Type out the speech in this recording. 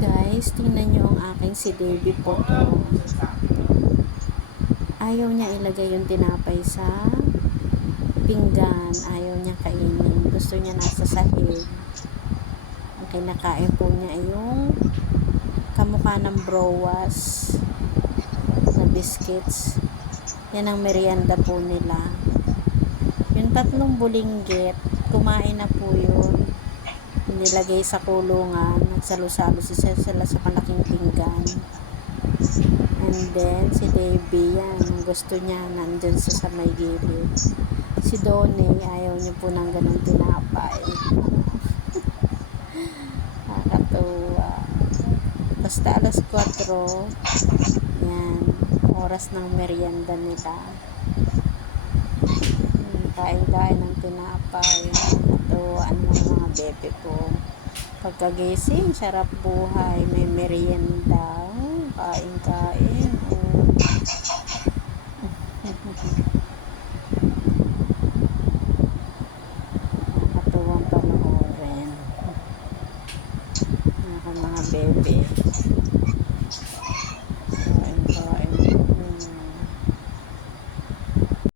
Guys, tingnan nyo ang aking si Davy po to. Ayaw niya ilagay yung tinapay sa pinggan. Ayaw niya kainin. Gusto niya nasa sahig. Ang kinakain po niya ay yung kamukha ng browas na biscuits. Yan ang merienda po nila. Yung tatlong bulinggit, kumain na po yun. Nilagay sa kulungan, nagsalo-salo sila sa malaking pinggan. And then si Davy, yan, gusto niya nandyan sa may gilid. Si Donnie, ayaw niya po ng ganong tinapay. Nakakatuwa. Basta alas 4, yan, oras ng merienda nila. Kain-kain ng tinapay. Nakakatuwa ang mga bebe ko. Pagkagising, sarap buhay, may merienda. Kain-kain. Nakakatuwang panoorin. Mga bebe.